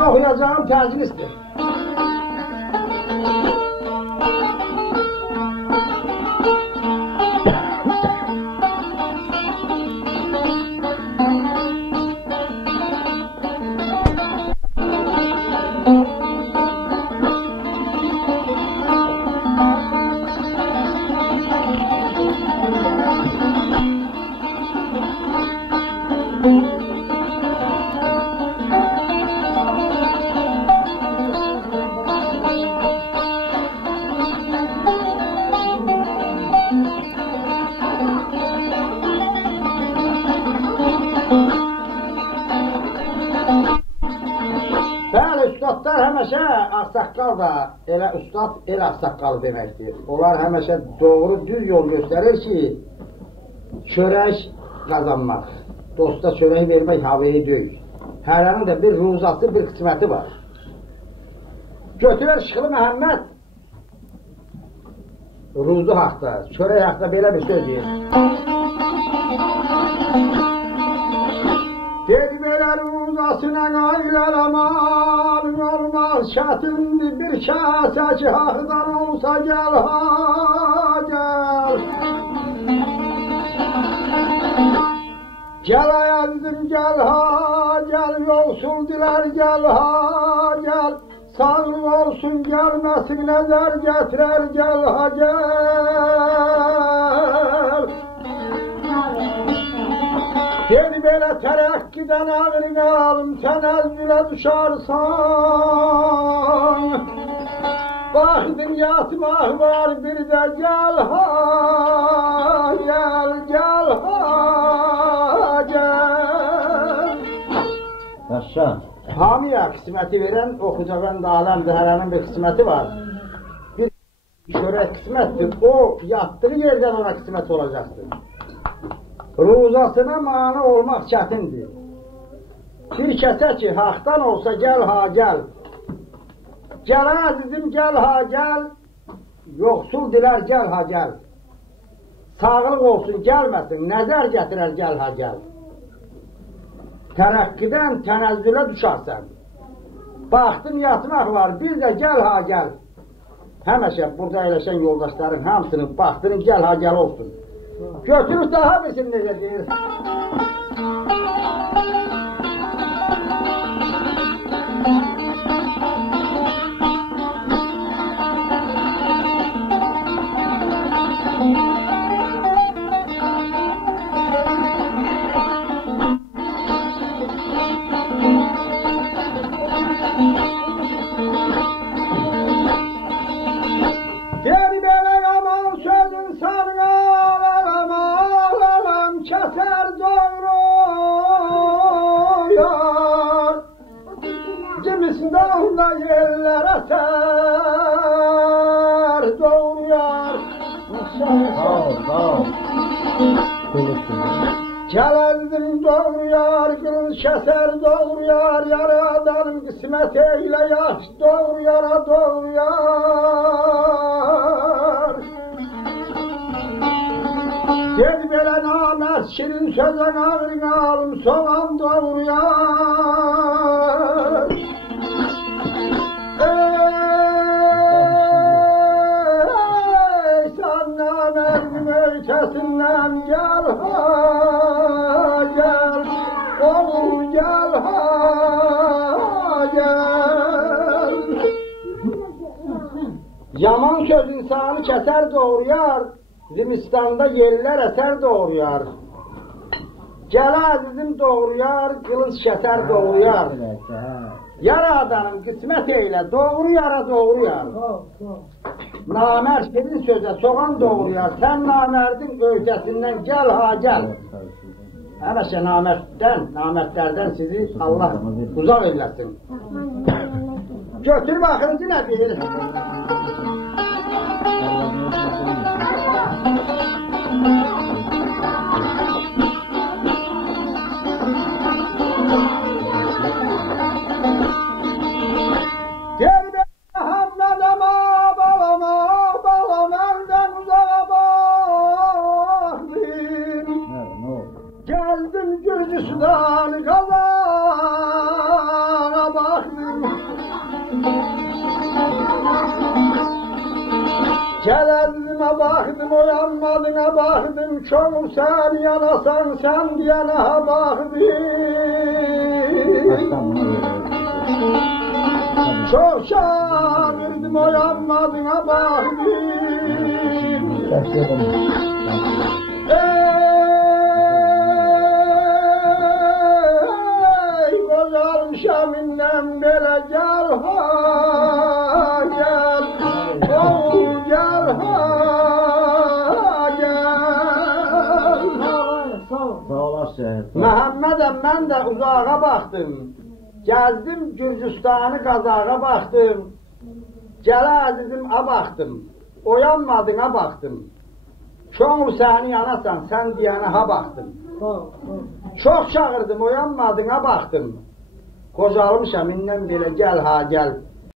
Şimdi okuyacağım tercihlistir. Üstadlar həməşə ağsaqqal da elə üstad el ağsaqqalı deməkdir. Onlar həməşə doğru düz yol göstərir ki, çörək qazanmaq, dosta çörək vermək havayı deyil. Hərənin də bir ruzası, bir qisməti var. Götürər Şıxılı Məhəmməd ruzu haqda, çörək haqda belə bir söz deyir. Dedi belə ruzasına qaylar aman, olmaz şətindir bir kəsə ki, haqdan olsa gəl ha gəl. Gəl ayazdım gəl ha gəl, yolsul dilər gəl ha gəl. Sağlıq olsun gəlməsin nəzər gətirər gəl ha gəl. Gel belə tərəqqidən ağrını alım, sən əzgülə düşərsən. Baxdın yatmaq var bir də gəl ha, gəl, gəl ha, gəl. Yaşa. Hamiyə qisməti verən oxucadan da aləmdir, hərənin bir qisməti var. Bir çörək qismətdir, o yatdığı yerdən ona qismət olacaqdır. Ruzasına mani olmaq çətindir. Bir kəsə ki, haqdan olsa gəl ha gəl. Gəl əzizim gəl ha gəl. Yoxsul dilər gəl ha gəl. Sağlıq olsun gəlməsin, nəzər gətirər gəl ha gəl. Tərəqqidən tənəzzülə düşərsən. Baxdın yatmaq var, bir də gəl ha gəl. Həməşə burada eləşən yoldaşların hamısının baxdın gəl ha gəl olsun. Götürüb daha bilsin necə deyir. Cimistanda yeller eser doğruyar. Gelezdim doğruyar, kılıç keser doğruyar. Yaradanım kısmet eyle yaş doğruyara doğruyar. Gel belə namət şirin sözə ağrını alım soğan doğruyar. Ey sen namərdim ötəsindən gel ha gel. Oğlum gel ha gel. Yaman söz insanı keser doğruyar. Zimistanda yerlər əsər doğruyar. Gəl əzizim doğruyar, qılınc kəsər doğruyar. Yaradanım qismət eylə, doğru yara doğruyar. Namərd gedin sözə, soğan doğruyar. Sən namərdin öhdəsindən gəl ha gəl. Həməşə namərdlərdən sizi Allah uzaq eyləsin. Götür baxınızı nə deyir? Gel be Muhammed'ama bağlama, bağlama elden uzağa bakmayayım. Geldim Gürcistan kazana bakmayayım. Celazime baktım, oyanmadığına baktım, çoğu sen yanasan sen diyene baktım. Çok şaşırdım, oyanmadığına baktım. Ey kocam Şam'ından böyle gel ha gel, oğul gel ha gel. Sağ olasın. Məhəmmədəm, mən də uzağa baxdım, gəzdim Gürcüstanı qazağa baxdım, gələ əzizim a baxdım, oyanmadına baxdım, çoğu səni yanasan, sən deyənə ha baxdım, çox çağırdım, oyanmadına baxdım, qocalmışam, indən belə gəl ha gəl.